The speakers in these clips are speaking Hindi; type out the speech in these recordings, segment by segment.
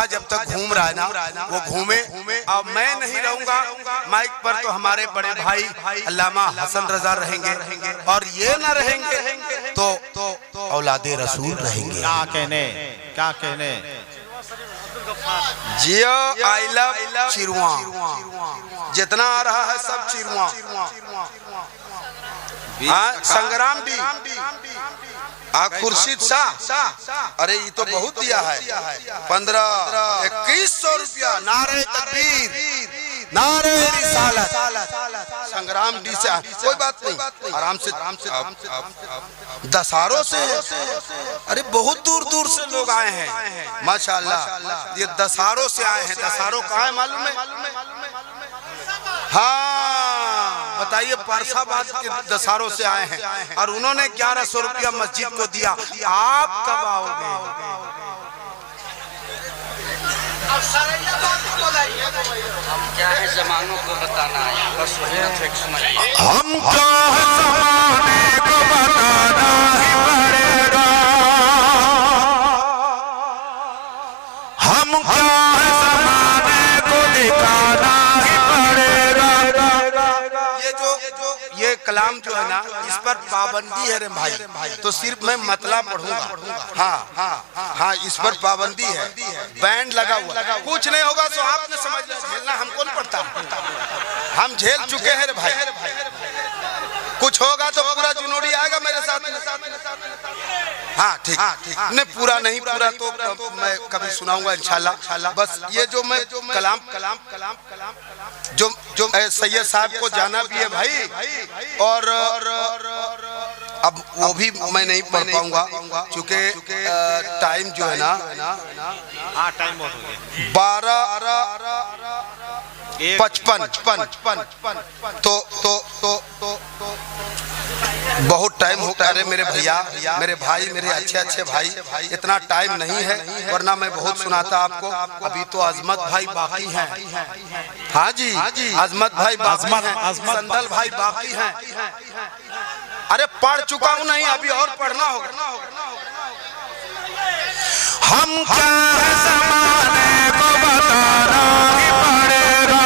चौथा जब तक घूम रहा है ना वो घूमे। अब मैं नहीं रहूंगा माइक पर तो हमारे बड़े भाई अल्लामा हसन रजा रहेंगे, और ये ना रहेंगे तो औलादे रसूल रहेंगे। क्या कहने जियो आई लव चिरुआ, जितना आ रहा है सब चिरुआ। संग्राम डी खुर्शीद शाह, अरे ये तो बहुत दिया है, 1500-2100 रुपया। नारे तकबीर, नारे रिसालत। संग्राम डी से कोई बात नहीं, आराम से दसारों से, अरे बहुत दूर दूर से लोग आए हैं माशाल्लाह। ये दसारों से आए हैं। दसारों कहाँ है मालूम है? हाँ बताइए, परसाबाद के दसारों से आए हैं और उन्होंने 1100 रुपया मस्जिद को दिया। आप कब आओगे? हम क्या है जमानों को बताना है, बस हम क्या है जमाने को बताना ही पड़ेगा। हम क्या है जमाने को दिखाना ही पड़ेगा। ये कलाम जो है ना, इस पर पाबंदी है रे भाई, तो सिर्फ मैं मतला पढ़ूंगा। हाँ इस पर पाबंदी है, बैंड लगा हुआ, कुछ नहीं होगा तो आपने समझ लिया। झेलना हमको नहीं पड़ता, हम झेल चुके हैं रे भाई। कुछ होगा तो पूरा जुनूड़ी आएगा मेरे साथ। हाँ ठीक, नहीं पूरा नहीं, पूरा तो मैं कभी सुनाऊंगा इंशाल्लाह। बस ये जो मैं कलाम जो सैयद साहब को जाना भी है भाई, और अब वो भी मैं नहीं पढ़ पाऊंगा क्योंकि टाइम जो है ना, टाइम बहुत हो गया, 12:55 तो बहुत टाइम हो गया। मेरे भैया, मेरे भाई, मेरे अच्छे भाई, इतना टाइम नहीं है, वरना मैं बहुत सुनाता आपको। अभी तो अजमत भाई बाकी हैं। हाँ जी, अजमत भाई बाकी हैं, संदल भाई बाकी हैं। अरे पढ़ चुका हूँ नहीं, अभी और पढ़ना होगा। हम क्या है ज़माने को बताना ही पड़ेगा।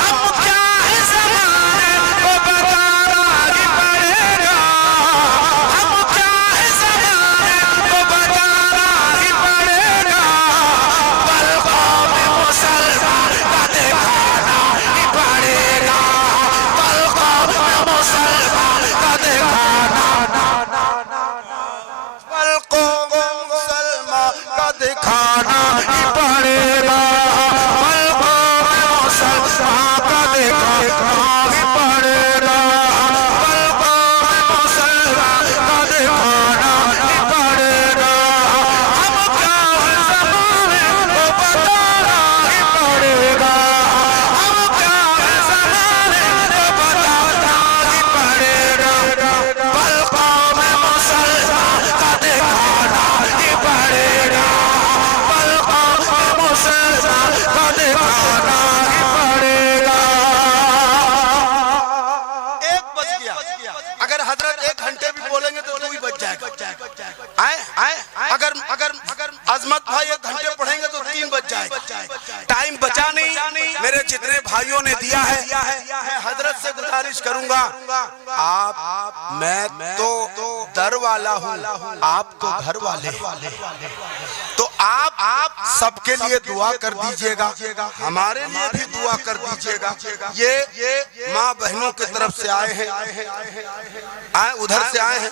हम क्या है ज़माने को बताना ही पड़ेगा। हम क्या है ज़माने को बताना ही पड़ेगा। पलकों में मुसलमान का दिखाना ही पड़ेगा। पलकों में मुसलमान का दिखाना, पलकों में मुसलमान का दिखाना ही पड़ेगा। पलकों में मुसलमान का दिखाना ही पड़ेगा। पलकों में मुसलमान का दिखाना ही पड़ेगा। हम क्या है ज़माने को बताना ही पड़ेगा। हम क्या है ज़माने को बताना ही पड़ेगा। पलकों में मुसलमान का दिखाना ही पड़ेगा। पलकों में मुसलमान का दिखाना ही पड़ेगा। 1 बज गया, अगर हजरत 1 घंटे भी बोलेंगे तो 2 ही बज जाएगा। अगर अजमत भाई 1 घंटे पढ़ेंगे तो 3 बज जाएगा। टाइम बचा नहीं। मेरे जितने भाइयों ने दिया है, मैं हजरत से गुजारिश करूंगा, आप, मैं तो दर वाला हूँ, आप तो घर वाले, तो आप सबके लिए दुआ कर दीजिएगा, हमारे लिए भी दुआ कर दीजिएगा। ये माँ बहनों की तरफ से आए हैं, आए उधर से आए हैं,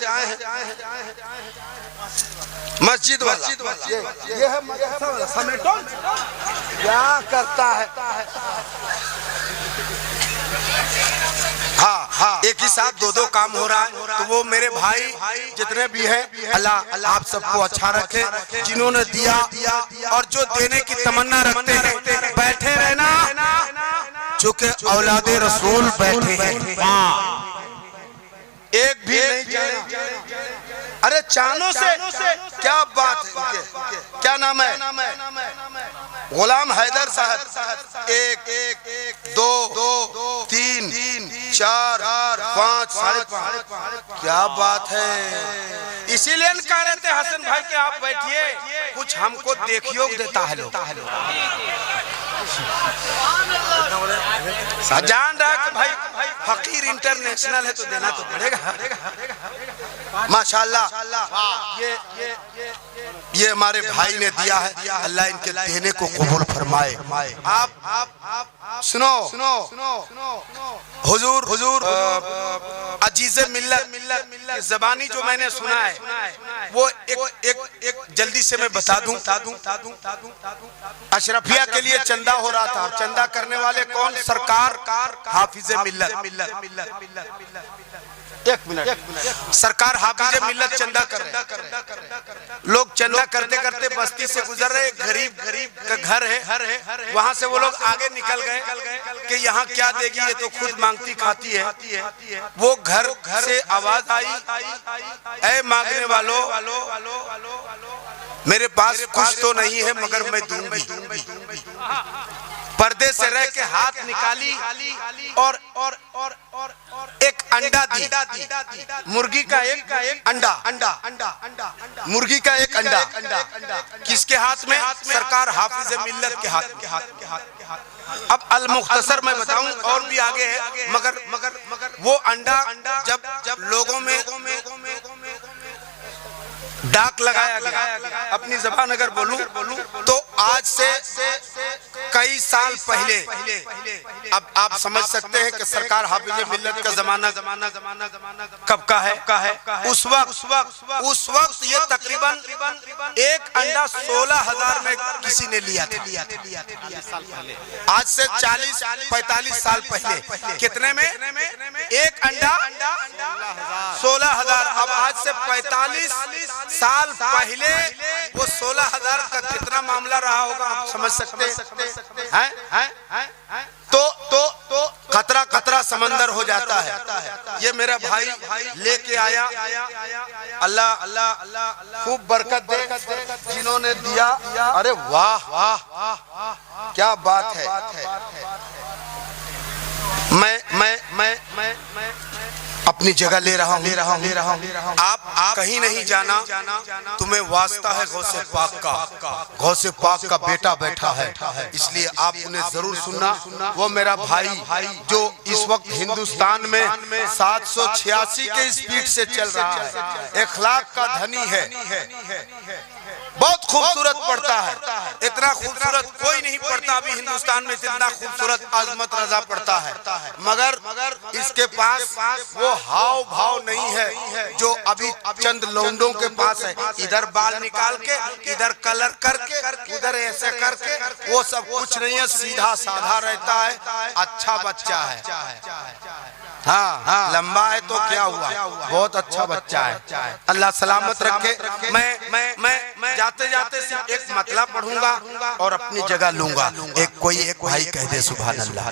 मस्जिद वाला, ये है मदरसा वाला। समेटो क्या करता है। हाँ, एक ही साथ 2-2 काम हो रहा है। तो वो मेरे भाई जितने भी हैं, अल्लाह आप सबको अच्छा रखे। जिन्होंने दिया और जो देने की तमन्ना रखते हैं, बैठे रहना, चूंकि औलादे रसूल बैठे हैं। एक भी नहीं जाना। अरे चांदों से क्या बात है, क्या नाम है? गुलाम हैदर साहब। 1 2 3 4 5, 5:30। क्या बात है। इसीलिए कह रहे थे हसन भाई कि आप बैठिए, कुछ हमको देखियो देता है लोग। जान रहा कि भाई फकीर इंटरनेशनल है तो देना तो पड़ेगा। माशाल्लाह ये हमारे भाई ने दिया है, अल्लाह इनके देने को कबूल फरमाए। आप सुनो हुजूर अजीज़े मिल्लत ज़बानी जो मैंने सुना है वो एक जल्दी से मैं बता दूं। अशरफिया के लिए चंदा हो रहा था, चंदा करने वाले कौन? सरकार हाफिज़े मिल्लत। एक मिनट, सरकार हाफिज़े मिल्लत चंदा कर रहे। लोग चंदा करते करते बस्ती से गुजर रहे, गरीब का घर है, वहां से वो लोग आगे निकल गए कि यहाँ क्या देगी, ये तो खुद मांगती खाती है। वो घर से आवाज आई, ऐ मांगने वालों, मेरे पास कुछ तो नहीं है मगर मैं दूंगी। पर्दे से रह के हाथ निकाली और एक अंडा दी। मुर्गी का एक अंडा, मुर्गी का एक अंडा। किसके हाथ में? सरकार हाफिज़े मिल्लत के हाथ। अब अल मुख्तसर मैं बताऊं, और भी आगे है, मगर वो अंडा जब लोगों में डाक लगाया गया, अपनी ज़बान अगर बोलूं तो आज से कई साल पहले, अब आप समझ सकते हैं कि सरकार हाफिज़े मिल्लत का जमाना कब का है। उस वक्त ये तकरीबन एक अंडा 16,000 में किसी ने लिया था। आज से 40-45 साल पहले कितने में? एक अंडा 16,000। अब आज से 45 साल पहले वो 16,000 का कितना मामला रहा होगा, आप समझ सकते हैं। तो खतरा समंदर हो जाता है। ये मेरा भाई लेके आया, अल्लाह खूब बरकत दे जिन्होंने दिया। अरे वाह क्या बात है। मैं अपनी जगह ले रहा हूँ। आप कहीं नहीं जाना, तुम्हें वास्ता है गौसे पाक का। गौसे पाक का बेटा बैठा है, इसलिए आप उन्हें जरूर सुनना। वो मेरा भाई जो इस वक्त हिंदुस्तान में 786 के स्पीड से चल रहा है, इखलाक का धनी है, बहुत खूबसूरत पढ़ता है। इतना खूबसूरत कोई नहीं पढ़ता अभी हिंदुस्तान में जितना खूबसूरत अजमत रजा पढ़ता है। मगर इसके पास वो हाव भाव नहीं है जो अभी चंद लौंडों के पास है। इधर बाल निकाल के, इधर कलर करके, उधर ऐसे करके, वो सब कुछ नहीं है, सीधा साधा रहता है। अच्छा बच्चा है, हाँ लंबा है तो क्या हुआ, बहुत अच्छा बच्चा है। अल्लाह सलामत रखे। मैं जाते जाते सिर्फ एक मतला पढ़ूंगा और अपनी जगह लूंगा। एक भाई कह दे सुभान अल्लाह।